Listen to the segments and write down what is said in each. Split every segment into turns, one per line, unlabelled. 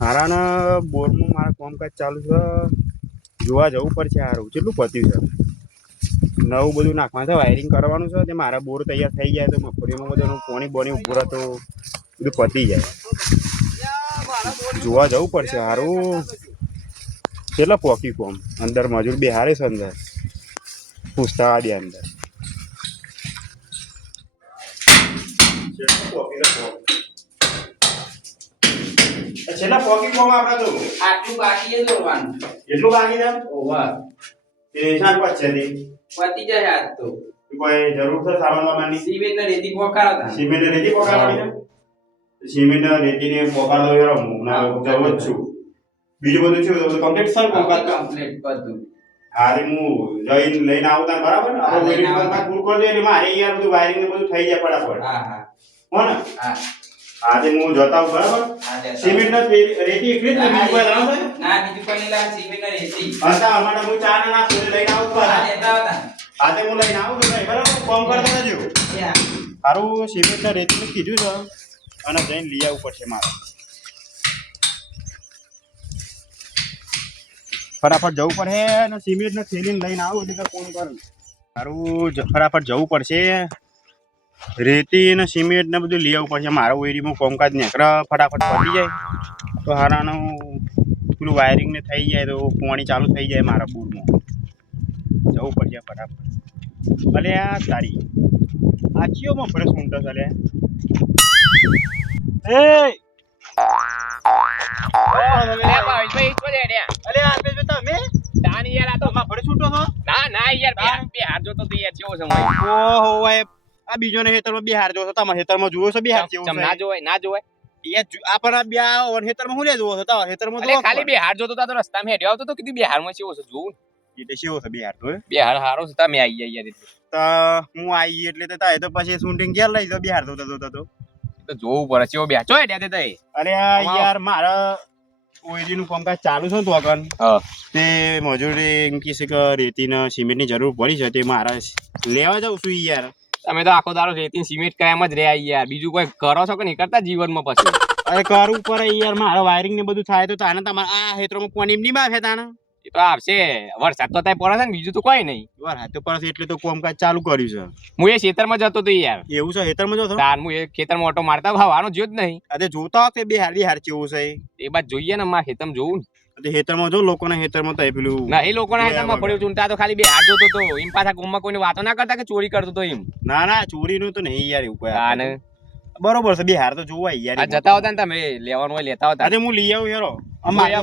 મારાના બોરમાં મારા કામકાજ ચાલુ છે. જોવા જવું પડશે સારું કેટલું પત્યું છે? નવું બધું નાખવાનું છે. વાયરિંગ કરવાનું છે. તે મારા બોર તૈયાર થઈ જાય તો મગફળીમાં બધું પોણી બોની ઉભું તો બધું પતી જાય. જોવા જવું પડશે સારું કેટલા પોકી કોમ? અંદર મજૂર બે હારે છે અંદર. પૂછતા દે અંદર. છેલ્લા પોકી કોમ આપણે તો
આટલું બાકી છે દોરવાનું
એટલું બાકી છે?
ઓવા
તે શાક પાછ છે તે.
પતી જાય આજ તો.
કોઈ જરૂર છે સામાન વામાનની
સિમેન્ટ ને રેતી પોકાળો તા
સિમેન્ટ ને રેતી પોકાડવાની છે? સિમેન્ટ ને રેતી ને પોકાળો યાર હું ના જરૂર જ છું. બીજું બધું છે તો કમ્પ્લીટ ને કામકાજ
કમ્પ્લીટ બધું.
હારે હું જઈને લઈને આવતા બરાબર? આપણે વેડિંગ
આવું.
પૂરું કરી દે એટલે મારે યાર બધું વાયરિંગ ને બધું થઈ જાય ફટાફટ.
હા હા.
હો ને?
હા.
આજે હું જોતા
હું બરાબર
સિમેન્ટ ના રેતી એકલી જ બીજું કોઈ લાવો
ના બીજું કોઈ નહીં લાગે સિમેન્ટ ના રેતી.
હતા અમારે હું ચા ના નાસ્તો લઈને આવું પાછા. આજે હું લઈને આવું ભાઈ બરાબર? ફોન કરતા રહેજો. સારું સિમેન્ટ ના રેતી કીધું છે. અને જઈને લઈ આવવું પડશે મારે. ફટાફટ જવું પડશે અને સિમેન્ટ ને થેલીને લઈને આવું એટલે ફોન કરું. સારું જ- ફટાફટ જવું પડશે. રેતી ને સિમેન્ટ ને બધું લઈ આવવું પડશે. મારા એરિયામાં કોમકાજ નેકરા ફટાફટ પડી જાય. તો હારાનું પેલું વાયરિંગ ને થઈ જાય તો પાણી ચાલુ થઈ જાય મારા પૂરમાં. જવું પડશે ફટાફટ. ભલે આ તારી. આ કયો મફળે સૂંટો છે એ તમે?
યાર આ તો-
મફળે
ના, ના યાર, બે હાથ- જોતો તો યાર કેવો છે
ઓહો આ બીજો ને હેતરમાં બિહાર જોવો છો. હેતરમાં જોવો છો બિહાર
જેવું ના જોવાય, ના જોવાય.
એ બે હું લે છો?
ખાલી જોતો તા હેડ્યો આવતો તો કીધું કેવો છે જોવું
એટલે છે બિહાર તો
બે હાર હારો છે તમે આઈ ગયા યાર
તો હું આવી એટલે તો તાય તો પછી શૂટિંગ ક્યાં લઈ જાવ બિહાર જોતા જોતા તો?
તો જોવું પડે કેવો બે ચો હેડ્યા તે તઈ?
અરે યાર મારા ઓઈરીનું કામકાજ ચાલુ છે તો આગળ. તે મજૂરી એમ કહે છે કે રેતી ને સિમેન્ટની જરૂર પડી છે તે મારે લેવા જાઉં છું યાર.
તમે તો આખો દાડો રેતી સિમેન્ટ કાયમ જ રહ્યા યાર. બીજું કોઈ કરો છો કે નહીં? કરતા જીવનમાં પછી.
અરે કરવું પડે યાર મારે વાયરિંગ ને બધું થાય તો તાને તમારે આ હેતરોમાં એમ નહીં બાફે તાને
એ તો આવશે. વરસાદ તો ત્યાં પડે છે ને બીજું તો કોઈ નહીં.
વાર તો પડશે એટલે તો કામકાજ ચાલુ કર્યું છે.
હું એ ખેતરમાં જતો તો યાર.
એવું છે ખેતરમાં જતો
તાર હું એ ખેતરમાં ઓટો મારતા ભાવવાનો જો જ નહીં.
અરે જોતા કે બે હાર હાર એવું છે
એ. બાદ જોઈએ ને મારા ખેતરમાં જોવું ને.
હેતરમાં જો લોકોના હેતરમાં તો પેલું
ના એ લોકોના
હેતરમાં.
પડ્યું ચૂંટા તો ખાલી બે હાથ જોતો તો. એમ પાછા ગુમમાં કોઈને વાતો ના કરતા કે ચોરી કરતો તો એમ?
ના ના ચોરીનું તો નહીં યાર એવું કોઈ બરોબર છે બે હાર તો જોવાય યાર
આ જતા હતા ને તમે લેવાનું હોય લેતા હતા
અરે હું લઈ આવું યારો
અમારે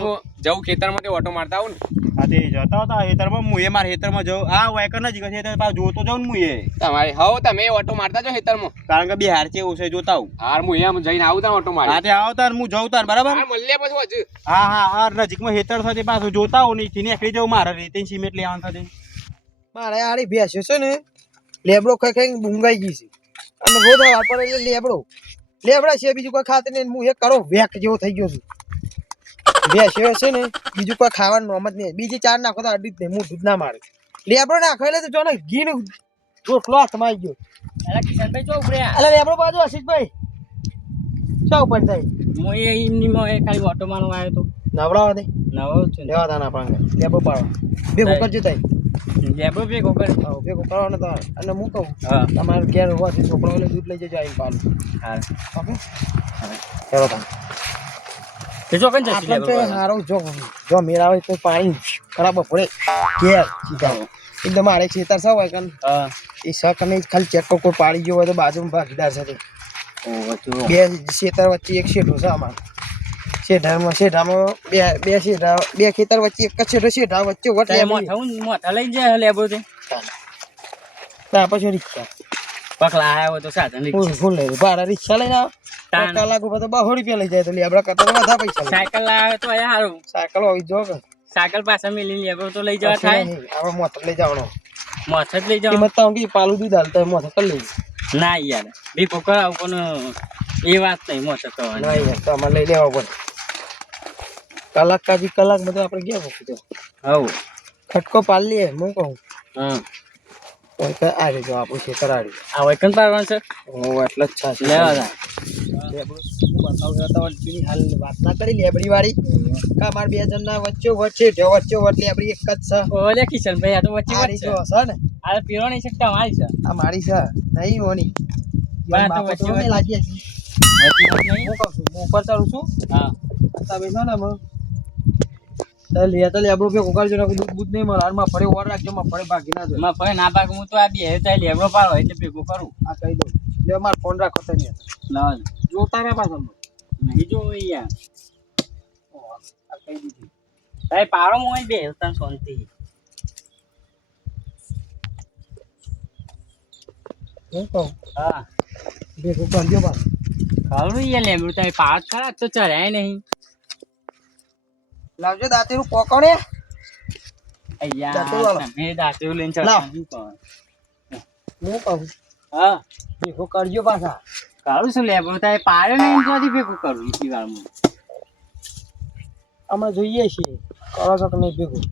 જવું ખેતરમાં તે ઓટો મારતા આવું ને.
આજે જતા હતા હેતરમાં હું એ મારા ખેતરમાં જાઉં. આ વાયકર નજીક છે એટલે પાછું જોતો જાઉં ને હું એ.
તમારે હવ તમે ઓટો મારતા જો ખેતરમાં.
કારણ કે બે હાર છે એવું છે જોતા આવું.
હાર હું એમ જઈને આવતા ઓટો મારે
હા તે આવતા હું જઉં તાર બરાબર?
હાર મળીએ પછી
હા હા હા નજીકમાં હેતર થતી પાછું જોતા હું નહીં નીકળી જાઉં મારે રીતે સિમેન્ટ લેવાનું થતી
મારે આડી ભેંસો છે ને લેબડો ખાઈ કઈ બુંગાઈ ગઈ છે. અને વાર પડે એટલે લેબડો. લેબડા છે બીજું કોઈ ખાતે નહીં. હું એક કરો વેક જેવો થઈ ગયો છું. ભેંસો છે ને બીજું કોઈ ખાવાનું નોમ જ નહીં. બીજી ચાર નાખો તો અડી જ નહીં. હું દૂધ ના મારે. લેબડો નાખો એટલે તો જો ને ઘી નું રોટલો હાથમાં ગયો અલે લેબડો બાજુ આશિષભાઈ શા ઉપર થાય નવડાવા દે લેવા દાના પણ લેબડો પાડો. બે કરજો થાય હા, ભેગો કરવાનો તમારે અને હું કહું તમારે ઘેર હોવાથી છોકરાઓને દૂધ લઈ જજો આવીને પાલું ઓકે? ચાલો તમે આટલા તો હારો જો જો મેળ આવે તો પાણી ખરાબ પડે. ઘેર સીધા એકદમ મારે ખેતર છે હોય કન એ શક અને ખાલી ચેક કોઈ પાડી ગયો હોય તો બાજુમાં ભાગીદાર છે બે ખેતર વચ્ચે એક શેઠો છે અમારે. શેઢામાં શેઢામાં બે બે શેઢા બે ખેતર વચ્ચે એક જ શેઠો શેઢા વચ્ચે વટ લેબડી. તા. પછી રિક્ષા. ફૂલ ફૂલ લઈ લો. ભાડા રિક્ષા લઈને આવ. કલાક ઉપર તો બસો રૂપિયા લઈ જાય તો લેબડા કરતા તો વધારે પૈસા
સાયકલ લાવે તો એ સારું.
સાયકલ આવી જો
સાયકલ પાછા મેલી લેવો તો લઈ જવા થાય.
હવે મોટર લઈ જવાનો.
મોથ જ લઈ જવા
કિંમત તો અંકી પાલું દૂધ હાલતા તો મોટર કરી લઈ
ના યાર. ભીખો કરાવ પણ એ વાત નહીં મોથ
ના યાર તો અમારે લઈ લેવા પડે. કલાક કાજી કલાક બધું આપણે ગયા મૂકી દો
હવ
ખટકો પાલ લઈએ હું કહું. હા. કે આ જો આપણું છે કરાડી.
આ વૈકન પાડવાનું છે?
હું એટલે જ છે.
લેવા તા.
હું બતાવું કે તમારે પેલી હાલ વાત ના કરી લેબડી વાળી. કા બે જણના વચ્ચે વચ્ચે ઢેવ વચ્ચે વચ્ચે લેબડી એક જ છે.
ઓલે કિશનભાઈ આ તો વચ્ચે
મારી
છે.
આ મારી છે. નહીં હોની. ઉપર ચાલુ છું.
હા.
તમે ને આમાં તો લે તો લેબડો પે કોકારજો ને દૂધ નહીં મળે. હાલમાં ફરી ઓર રાખજો માં ફરી ભાગી ના જાય.
માં ના પાક હું તો આ બે ચાલી લેબડો પાડો એટલે ભેગું કરું.
આ કહી દઉં. લે માર ફોન રાખો જોતા પાછા
નહીં જો યાર આ કહી દીધી. તારે પાડો મોય બે તને શાંતિ
હું કહું?
હા.
ભેગું કરજો બા
ખરું યાર લેબડું તારે પાડ ખરા તો ચડાય નહીં.
લાવજો દાંતીરું પોકણે.
અయ్యా તમે દાંતેલું લઈને
લાવ. હું કહું?
હા.
ભેગું કરજો પાછા.
કરું છું લેબડું તારે પાડે નહીં ત્યાંથી ભેગું કરું એટલી વારમાં
અમે જોઈએ છીએ. કરો છો કે નહીં ભેગું?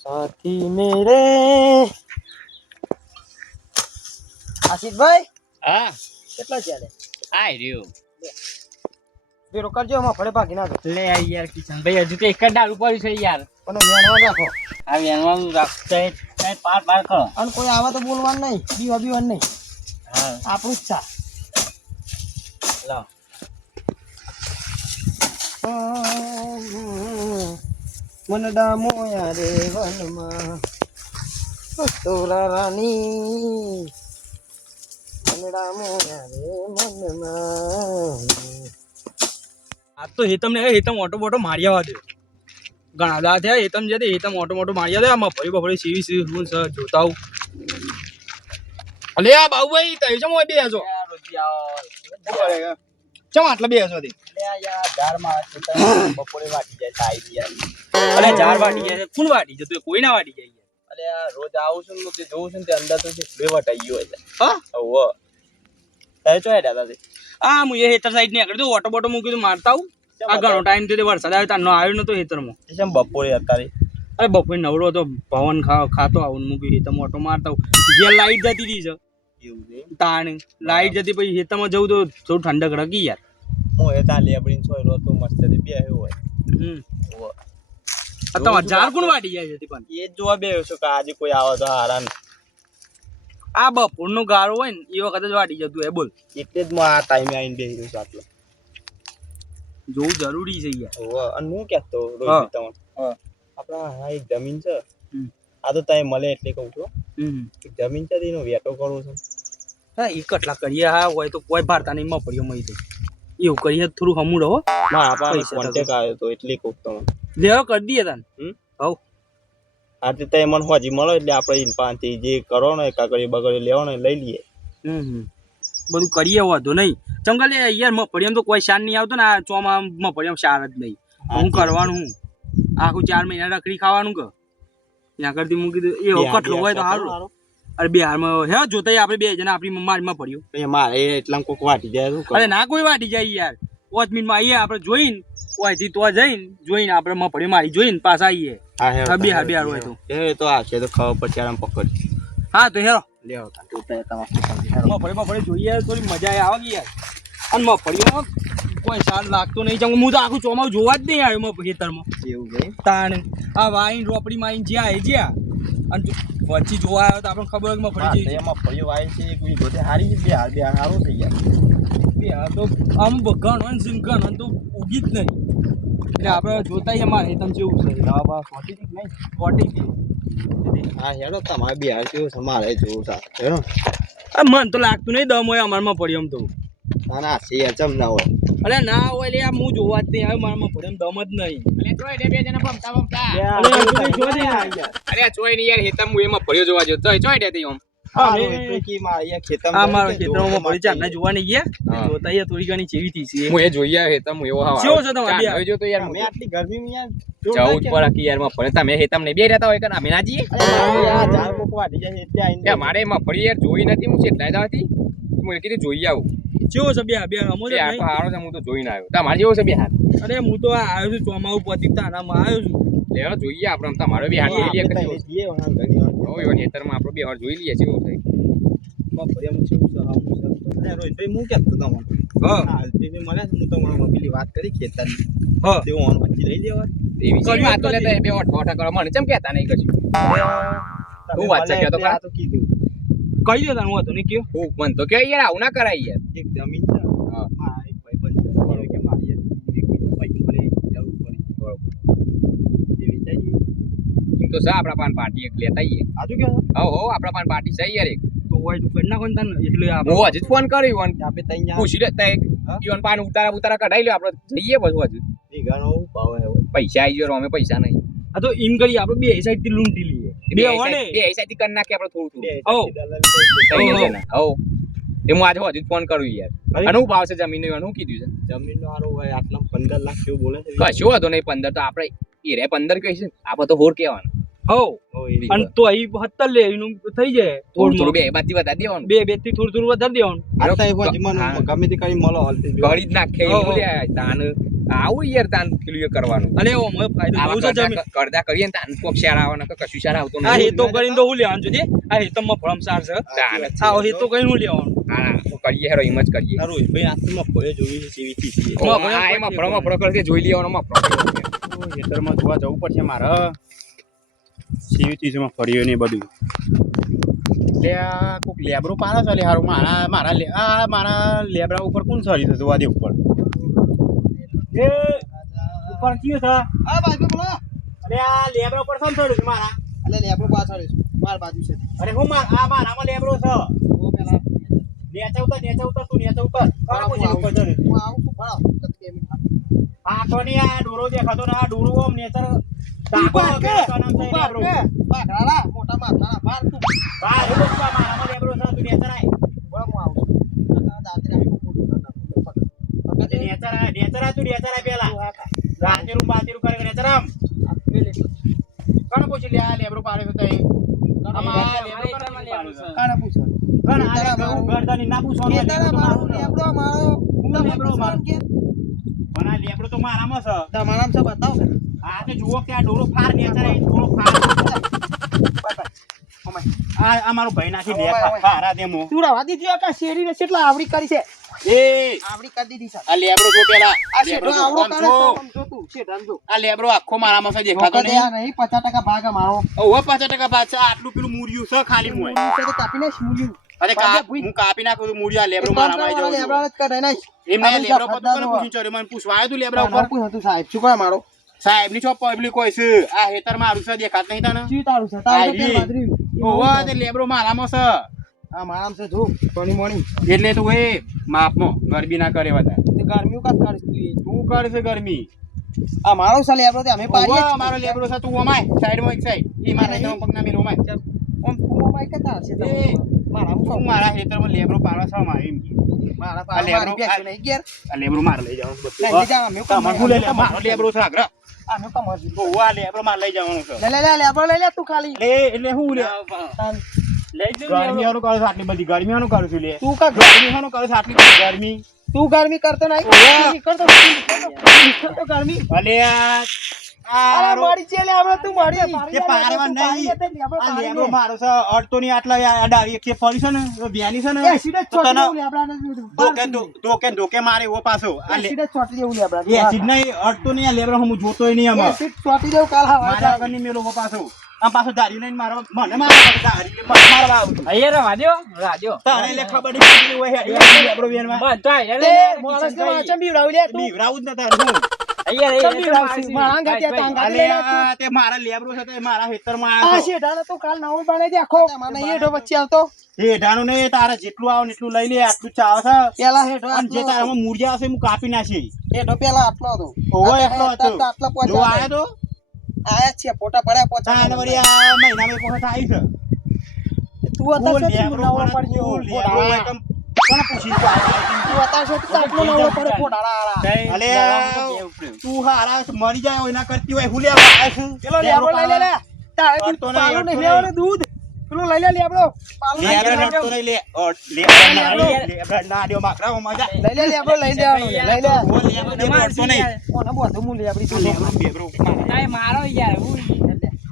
સાથી મેરે. આશિષભાઈ?
હા.
કેટલા ચાલે
આય રહ્યો.
બેરો કરજો એમાં ફળે ભાગી
લે આ યાર કિશન ભાઈ હજુ તો એક જ ડાળું છે યાર.
પણ વેણવા રાખો.
આ વેણવાનું રાખતા પાર પાર કરો
અને કોઈ આવે તો બોલવાનું નહીં બીવા બીવાનું નહીં.
હા.
આપણું જ છે
લાવ
મનડા મોયા રે વનમાં. તોરા રાની
આજ તો હેતમ ને હેતમ ઓટો બોટો મારી આવવા દે. ઘણા દા થયા હેતમ જે હેતમ ઓટો મોટો મારી આવવા દે આમાં ફરી બફરી સીવી સીવી હું સર જોતા હું અલે આ બાબુભાઈ તઈ ચમ હોય બેસો ચમ આટલા બેસો થી
બપોરે વાટી જાય સાઈ યાર
અલે ઝાડ વાટી જાય ફૂલ વાટી જતું કોઈ ના વાટી જાય
અલે રોજ આવું છું ને જોઉં છું ને તે અંદર તો બે વટાઈ ગયો છે
હા?
તારે ચોય દાદા તે
આ હું એ હેતર સાઈડ ને આગળ જો ઓટો બોટો મૂકી તો મારતા આવું. આ ઘણો ટાઈમથી વરસાદ આવ્યો તાર આવ્યો નતો હેતરમાં.
કેમ બપોરે અત્યારે.
અરે બપોરે નવરો હતો ભવન ખાતો આવું મૂકી હેતમ ઓટો મારતા જે લાઈટ જતી રહી છે તાણ લાઈટ જતી પછી હેતરમાં જવું તો થોડું ઠંડક રકી યાર.
હું એ તા લેબડીને તો મસ્ત તે બે હોય.
હમ. આ ઝાડ કોણ વાટી જાય છે પણ?
એ જોવા બે છું કે આજે કોઈ આવે તો હારા ને.
આ બપોરનું ગાળો હોય ને એ વખત જ વાટી જતું એ બોલ.
એટલે જ આ ટાઈમે આવીને બેસી રહ્યો છું આટલો.
જોવું જરૂરી છે યાર.
અને હું કહેતો
તો
રોહિત તમને આપણા હા એક જમીન છે. આ તો તમે મળે એટલે કહું છું એક જમીન છે તેનો વેટો કરવો છે.
હા એ કટલા કરીએ હા હોય તો કોઈ ભારતા નહીં માં મળી મય એવું કરીએ થોડું હમું રહો.
મારા પાસે
પૈસા
કોન્ટેક આવ્યો તો એટલે કહું તમને.
લેવા કરી દઈએ તને.
આ રીતે તમે મને હોજી મળે એટલે આપણે એની પાસેથી જે કરો ને કાગળી બગડી લેવાનો એ લઈ લઈએ.
બધું કરીએ વાંધો નહીં. ચમકા લે યાર મફળિયામ તો કોઈ શાન નહીં આવતો ને આ ચોમાં મફળિયામ શાર જ નહીં. હું કરવાનું હું? આખું ચાર મહિના રખડી ખાવાનું કે? ત્યાં કરતી મૂકી દઉં એ
બિહાર-
હોય તો સારું. અરે બિહારમાં હે જોતા આપણે બે જણા આપણી મારીમાં પડ્યું
એ મારે એટલા કોક વાટી જાય શું
અરે ના કોઈ વાટી જાય યાર. પાંચ મિનિટમાં આવીએ આપણે જોઈને ઓયથી તો જઈને જોઈને આપણે મફળી મારી જોઈને પાછા આવીએ
હા હેરો
હા, બિહાર- બિહાર હોય તો.
એ તો આ છે તો ખબર પડશે આરામ પકડ.
હા તો હેરો
લેવો તા જોતા તમારે
મફળી મફળી જોઈએ થોડી મજા આવે યાર. અને મફળીમાં કોઈ સાર લાગતો નહીં. કે હું તો આખું ચોમાસું જોવા જ નહીં આવ્યો મફળી ખેતરમાં.
એવું છે
તાણ આ વાઈન રોપડી માઈન જ્યાં આવી જ્યાં અને પછી જોવા આવ્યો તો આપણને ખબર હોય
હા,
મફળી
તો એમાં ફળિયો વાય છે એક તે હારી બે હાર બે હાર સારું થઈ ગયા.
બે આ તો આમ અને સિંગ ગણ તો ઉગી જ નહીં. એટલે આપણે જોતા અમારે તમે જેવું છે.
નવા બા સોટી જ નહીં હા હેડો તમારે બે હાર કેવું છે મારે જોવું હેડો.
મન તો લાગતું નહીં દમ હોય અમારામાં પડ્યો એમ તો.
ના ના છે યાર ચમ ના હોય.
અરે ના હોય લે હું જોવા જ નહીં આવ્યો મારામાં પડ્યો એમ દમ જ નહીં.
અલે ચોય ને બે જણા ભમતા ભમતા.
અરે આ તો કઈ દે
અરે ચોયની યાર હેતમ હું એમાં પડ્યો જોવા
હા
નહીં
હા. હું એ જોઈ હેતમ હું? જો તો જવું મારે યાર જોઈ નથી હું કેટલા જવાથી હું એ કીધું જોઈ આવું.
કેવો છે બે બે અમો
તો હારો છે હું તો જોઈને આવ્યો. તમારે જેવો છે બે હાર
અરે હું તો આવ્યો છું ચોમાવું પતિક તારામાં આવ્યો છું.
લેવો જોઈએ આપણે તમારે બી હાથ લઈએ
વાર.
હોય હોય ખેતરમાં આપણે બે હાથ જોઈ લઈએ છે એવું થાય
છે, રોહિતભાઈ, હું.
હા
હા, મળ્યા હું તમારા પેલી વાત કરી ખેતરની.
હા.
ઓન લઈ લેવાય.
એવી છે
તો
લેતા બે ઓઠ ઓઠા કરો મને ચમ કહેતા નહીં કશું હું વાત છે,
તો કીધું.
કહી દો તારું હતો ને કયો
હું મન તો કે યાર આવું ના કરાય યાર
એક જમીન છે
હા.
મારા એક ભાઈબંધ છે બરોબર કે મારી એક વીઘી પૈકી મને જરૂર પડી બરોબર એ વેચાઈ ગઈ
તો સા આપણા પાન પાર્ટી એક લેતા આઈએ.
આજુ કે
હો હો આપણા પાન પાર્ટી છે યાર એક.
તો હોય તો કરી નાખો ને તને એટલે
હું હજી ફોન કર્યો અને
આપણે તઈ
પૂછી લે તઈ ઈવન પાન ઉતારા ઉતારા કઢાઈ લે આપણે જઈએ પછી હજુ.
વીઘાનો ભાવ.
પૈસા આવી ગયો અમે પૈસા નહીં.
આ તો એમ કરી આપણે બે સાઈડથી લૂંટી લઈએ. બે ઓને
બે સાઈડથી કરી નાખીએ આપણે થોડું થોડું.
ઓ.
ને હો એ હું આજે હજુ ફોન કરું યાર. અને હું ભાવ છે જમીનનું શું કીધું છે.
જમીનનો આરો હોય આટલા પંદર લાખ જેવું બોલે છે.
કશું હતો નહીં પંદર તો આપણે એ રે પંદર કહીશું છે આપણે તો હોર કહેવાનું.
હો
હો,
અને તો અહીં સત્તર લે એનું થઈ જાય.
થોડું થોડું બે બાજુ વધારી દેવાનું.
બે બેથી થોડું થોડું વધારી દેવાનું.
આ તો એવું જ મને
હા.
ગમે તે કરી મળો હાલતી
ગળી જ નાખે
હો, હો.
બોલ્યા તાન આવું યાર તાન પેલું કરવાનું.
અને એવો મને ફાયદો બહુ છે જમીન.
કરતા કરતા કરીએ ને તાન કોક શેર આવે ને કશું શેર આવતો
આ હેતો કરીને તો હું લેવાનું છે આ હેતમમાં ફળમ સાર છે. આ હેતો કરીને હું લેવાનું.
કરીએ હેરો એમ જ કરીએ.
સારું ભાઈ આટલું મફળે જોવી છે એવી ચીજ છે.
ઓ,
મફળો
હા,
કરી
એમાં
દે
ફળો કરશે જોઈ લેવાનો
ખેતરમાં જોવા જવું પડશે મારે. સીવી ચીજમાં ફર્યો ને બધું? એટલે આ કોઈક લેબરો પાડે છે હારું મારા મારા આ મારા લેબરા ઉપર કોણ સરી થતું વાદી ઉપર? એ ઉપર કયું છે?
આ બાજુ બોલો.
અરે આ લેબરા ઉપર સમ ચડ્યું છે મારા?
એટલે લેબડો પાછળ છે માર બાજુ છે.
અરે હું માર આ મારામાં લેબરો છે.
હું પેલા
નેચા ઉતર નેચા ઉતર તું નેચા ઉતર ઉપર ચડ્યું?
હું આવું છું
તો નહીં આ ડોરો દેખાતો ને આ ડોરો આમ નેચર
મોટા માથાના ભાર તું.
તું
હું આવું
નેચર નેચર તું નેચર પેલા. રાતીરું બાતીરું કરે પૂછી લે આ લેબરો પાડે તો તઈ. આમાં આ લેબરો પૂછી કોણ ગરદાની ના લેબરો
મારું
મારો.
કે?
પણ લેબરો તો મારામાં છે.
તમારામ છે બતાવો
આ તો જુઓ કે આ ડોરો ફાર નેચર આય ડોરો ફાર આ આ ભાઈ નાખી દે
ઓમાય, ઓમાય.
ફારા
તું રવા દીધી કે શેરીને કેટલા આવડી કરી છે?
એ
આવડી કરી દીધી છે.
આ લેબરો જો પેલા
આ
લેબરો
આવડો કરે
જો.
છે, આમ જો તું શેઠ જો.
આ લેબરો આખો મારામાં છે દેખાતો નહીં.
નહીં પચાસ ટકા ભાગ મારો
ઓહો પાછા ભાગ છે આટલું પેલું મૂર્યું છે ખાલી મુંય.
તો કાપીને મૂલ્યું
અરે હું કાપી નાખું આ લેબરો મારા
લેબડા જ કરે નહીં
લેબરો પર પૂછ્યું? મને પૂછવા આવ્યું લેબરા ઉપર.
સાહેબ. શું કરે મારો?
સાહેબની ચોપ પબ્લિક હોય છે આ હેતર મારું છે દેખાત નહીં તને
શું તારું છે તારું બાદરી.
તે લેબરો મારામાં છે
આ મારામ છે જો ટોની મોણી
એટલે તું એ માપમાં ગરબી ના કરે વધારે
તે ગરમી કાત કાઢીશ તું.
તું કરશે ગરમી
આ મારો છે લેબરો તે અમે પાડીએ
ઓહો મારો લેબરો છે તું ઓમાય સાઈડમાં એક સાઈડ એ મારા જો પગના મેલ ઓમાય
ઓમ તું અમાય કે તાર છે તમે? મારા હું
તું. મારા હેતરમાં લેબરો પાડવા છે મારે એમ કે.
મારા પાડવા ઘેર.
આ લેબરો માર લઈ જાઉં બધું.
લઈ જા, અમે કોણ?
મારો લેબરો છે આગળ. લઈ જવાનું છે.
લે લે લે લેબડો લઈ લે તું ખાલી.
લે એટલે હું લે?
તાન.
ગરમીઓનું કરું છું આટલી બધી. ગરમીઓનું કરું છું લે.
તું કા
ગરમીઓનું કરું છું આટલી બધી ગરમી.
તું ગરમી કરતો નહીં.
કરતો
નીકળતો ગરમી.
અલે
અરે મારી છે લેબડો તું મારી
એ પાડવા નહીં આ લેબરો મારો છે અડતો ની આટલા આ ડાળી પડી છે ને વ્યાની છે ને
એસિડ જ છોટી દેવું લેબડાને જોડું.
ધોકે ધો- ધોકે ધોકે મારે એવો પાછો આ
એસિડ છોટી દેવું લેબડાને.
એસિડ નહીં અડતો નહીં આ લેબરો હું જોતોય નહીં આમાં
એસિડ છોટી દેવું કાલ હવારે
મારા
જાય.
આગળની મેલો પાછો આમ પાછો ધારી લઈને મારવા મને મારવા ધારી મારવા આવું
અહીંયા રવા દ્યો રાજો
તારે એટલે ખબર નહીં હોય હેડી લેબરો વેનવા
બધા
તે માણસને વાંચન બીવડાવી લે તું.
બીવરાવું જ નતા હું
તું.
આ તે મારા લેબરો છે તે મારા ખેતરમાં આવ્યો
શેઢાને તું કાલ નવો બનાવી દે આખો. મને હેઠો વચ્ચે આવતો.
હેઠાનું નહીં તારે જેટલું આવે એટલું લઈ લે આટલું ચાવ છે.
પેલા હેઠો
જે તારામાં મૂળિયા હશે હું કાપી નાખી.
હેઠો પેલા આટલો હતો. આ
એટલો હતો.
આટલા પહોંચ્યા
આયો તો?
આયા જ છે ફોટા પડ્યા પહોંચ્યા
આ મહિનામાં એક આવી છે.
તું અત્યારે
લેબરો
પડ્યો?
લેબરો એકદમ
દૂધ લઈ લે લેબડો પાલું લઈ
લે.
લેબડો લઈ લેવાનો લઈ લે લેબડી
લેબડું, મારો
યાર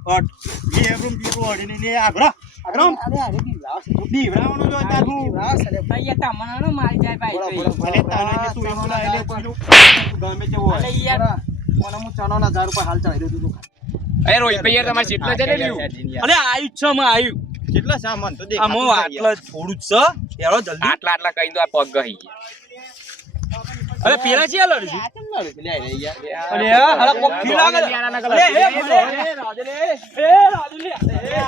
લેબડું, બેબડું અડીને લે, આગળ, આગળ.
અરે અરે બીવડાવ છે.
બીવડાવવાનું જો તાર હું.
બીવડાવ છે લે.
મારી જાય
બોલો, બોલો, બોલો.
અલે તાને તું એવું લાય, એટલે પેલું ગમે તે હોય.
બોલો. ઓને હું ચણાના ઝાડ ઉપર હાલ ચડાવી દઉં તું
અરે રોહિતભાઈ યાર તમારે જેટલો છે ને લ્યું.
અરે આયુ છે અમે આયુ
કેટલા સામાન તો
આ
દેખાતું
મો આટલા થોડું જ છે યારો જલ્દી
આટલા આટલા કઈ તો આ પગ ગઈ
અરે પેલા છે લડ છે અરે હાલા કોક લાગે અરે એ
કલર.
ભલે. એ રાજુ લે એ રાજુ લે એ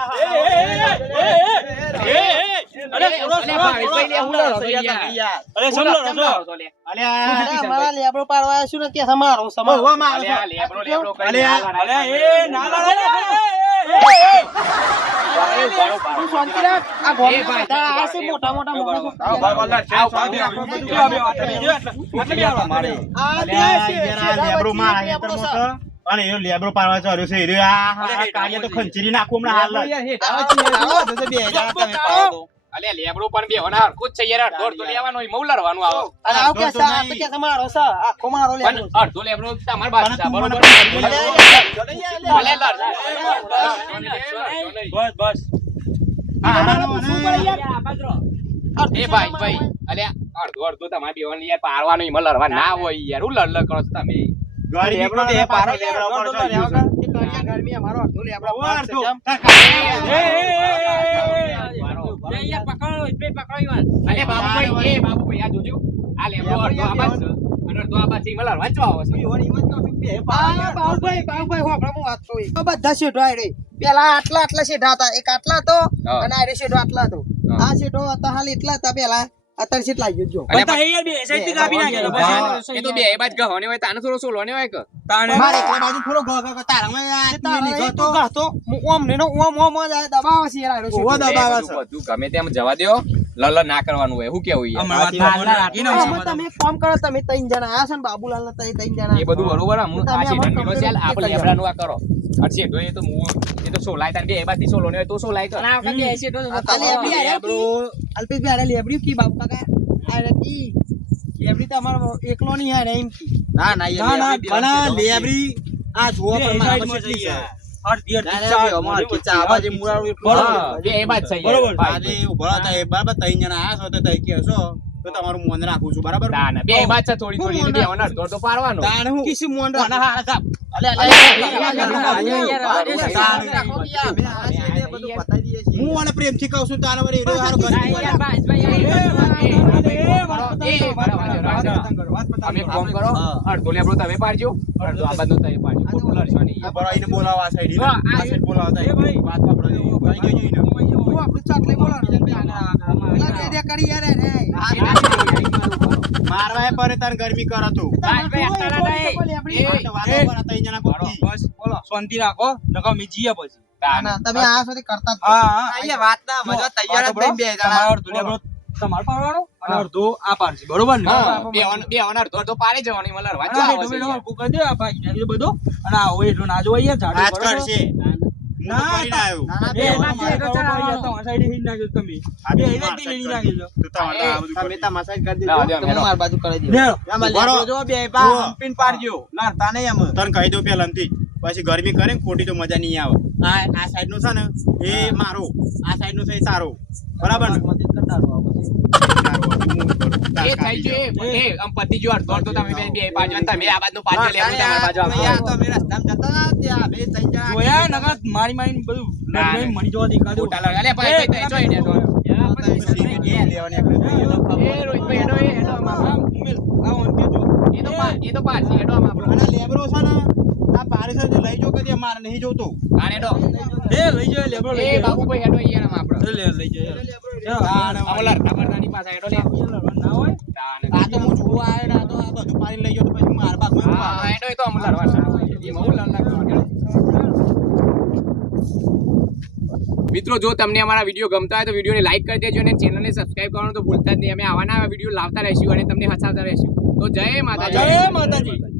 એ એ એ એ અરે છોડો,
અલે,
છોડો,
ભાઈ,
છોડો.
ભાઈ, લે, હું
બે, બે,
બે.
અને એનો લેબડો પાડવા ચાલ્યો છે એ આ- કાર્ય તો ખંચરી નાખું હમણાં હાલ જ.
અલે, લેબડું પણ બે હોના હરખું જ છે યાર અડધો અડધો લેવાનો મઉ લડવાનું આવો.
અને આવું કે છે, તો કે તમારો છે આખો મારો લેબડો
અડધો લેબડો તમારી બાજુ છે, બરોબર?
પકડી
લડ.
બસ બસ.
એ ભાઈ ભાઈ. અલે અડધો અડધો તમારે બેવાનું યાર પાડવાનું એમાં લડવા ના હોય યાર. હું લડ કરો છો તમે?
ગરીબી
લેબડો બે પાડો,
લેબડો ગયું છે.
એ ગરમી અમારો અડધો લેબડો
અડધો.
જેમ.
એ,
અરે બાબુભાઈ એ બાબુભાઈ આ જોજો. આ અડધો છે, અને અડધો આવો છે.
હો, વાત બધા શેઠો પેલા આટલા આટલા શેઠા હતા. એક આટલા
તો.
અને આ રે શેઠો આટલા હતો આ શેઠો હતા હાલ એટલા હતા પેલા. અત્યારે લાગ્યો જો.
પણ એ યાર બે સાઈડથી કાપી નાખેલો, બસ.
એ તો બે બાજ ગહોને હોય તાને થોડો સોલવાની હોય કે?
તાને
મારે
આ બાજુ થોડો ગહ ગહ તારા તારામાં આ
એ ગહ
તો
એ તું હું ઓમ ને નો ઓમ ઓમ જ આ દબાવે છે. યાર શેઠો.
દબાવે
બધું બધું ગમે તેમ જવા દયો. લડ ના કરવાનું હોય શું કેવું યાર?
તમે એક કામ કરો તમે ત્રણ જણા આયા છો ને બાબુલાલ ને ત્રણ ત્રણ જણા.
એ બધું બરોબર
હું
આ
છે
શેઠાનો ચાલ, આપણે
લેબડા
નું આ કરો. આ તો એ તો હું એ તો સોલાય તાને બે બાજથી સોલો ને હોય તો સોલાય કર
આ છે તો કી? અલ્પેશભાઈ આરે લેબડી કી બાપ કાકા આરે કી લેબડી તો અમારો એકલો નહીં યાર એમ કી
ના ના
ના, ના,
પણ લેબડી આ જુઓ પર બાજુ મુરાડું એટલું
છે
બરોબર.
આજે ઊભા હતા એ બરાબર ત્રણ જણા આયા છો તો તઈ કહેશો તો તમારું મોન રાખું છું બરાબર
ના, ના, બે વાત છે થોડી થોડી બે ઓનર તો તો પારવાનો
તાણ હું કિસી મોન રાખું
કોના
હું અને પ્રેમથી કહું છું તારા વળી એરો હારો કરે.
એ, એક કામ કરો અડધો લેબડો તમે પાડજો અડધો આ બાજુનો તમે પાડજો ખોટું લડશો નહીં
આ બરો એને બોલાવા આ સાઈડ
હા,
આ સાઈડ બોલાવો તા. વાત વાપરો જો ભાઈ જો જોઈને
હું આપણું ચાકલે બોલાવો પેલા દે દે કરી યાર રે
મારવાય પર પરે તાર ગરમી કરો તું
ભાઈ, ભાઈ.
બસ બોલો શાંતિ રાખો નકા અમે જઈએ પછી
તમે આ સુધી કરતા
હા
અહીંયા વાતના મજા તૈયાર જ બે? જણા.
તમારો અડધો પાડવાનો અને અડધો આ પાડશે. બરોબર ને?
બે બે અડધો અડધો પાડી જવાનું એમાં લડવા જ
હા,
આવો
હેઠો
છે.
બેઠો
યાર.
દે, આ બધો. અને ના
આજ કરશે
ના,
ના, ના, બે
ના
ના, ના,
તમારી તમે.
તમારે.
તમારા
ના.
તને કહી દઉં પહેલાથી. પછી ગરમી કરે ને ખોટી તો મજા નહીં આવે. આ આ સાઈડનું છે ને એ મારો. આ સાઈડનું છે એ તારો બરાબર
એ થઈ ગયું, આમ પતી અડધો અડધો તમે બે- બે તમે આ તમારી બાજુ.
જોયા મારી બધું મરી જવા.
અલે ભાઈ, જોઈ
જો.
તો એ તો પાછી,
લેબરો છે ને આ પારિસ લઈ જો કે મારે નહીં જોતો.
આને ડો
એ લઈ જાઓ, લેબડો લઈ
એ
જાઓ.
બાબુભાઈ, હેડો, અહીંયા આમાં આપણો.
લે, લઈ હેલો.
આવો લડતા બળતાની પાસે હેડો લે.
ના હોય?
આ તો હું જોવા આવ્યો ના તો આ બધું પાણી લઈ ગયો તો પછી મારા પાસે
હા, હા, હેડો, એ તો અમલર વાસા એ હું કરવાનું, હેડો. મિત્રો જો તમને અમારા વીડિયો ગમતા હોય તો વિડીયોને લાઈક કરી દેજો અને ચેનલને સબસ્ક્રાઇબ કરવાનું તો ભૂલતા જ નહીં. અમે આવાના વીડિયો લાવતા રહીશું અને તમને હસાવતા રહીશું. તો જય માતાજી.
જય માતાજી.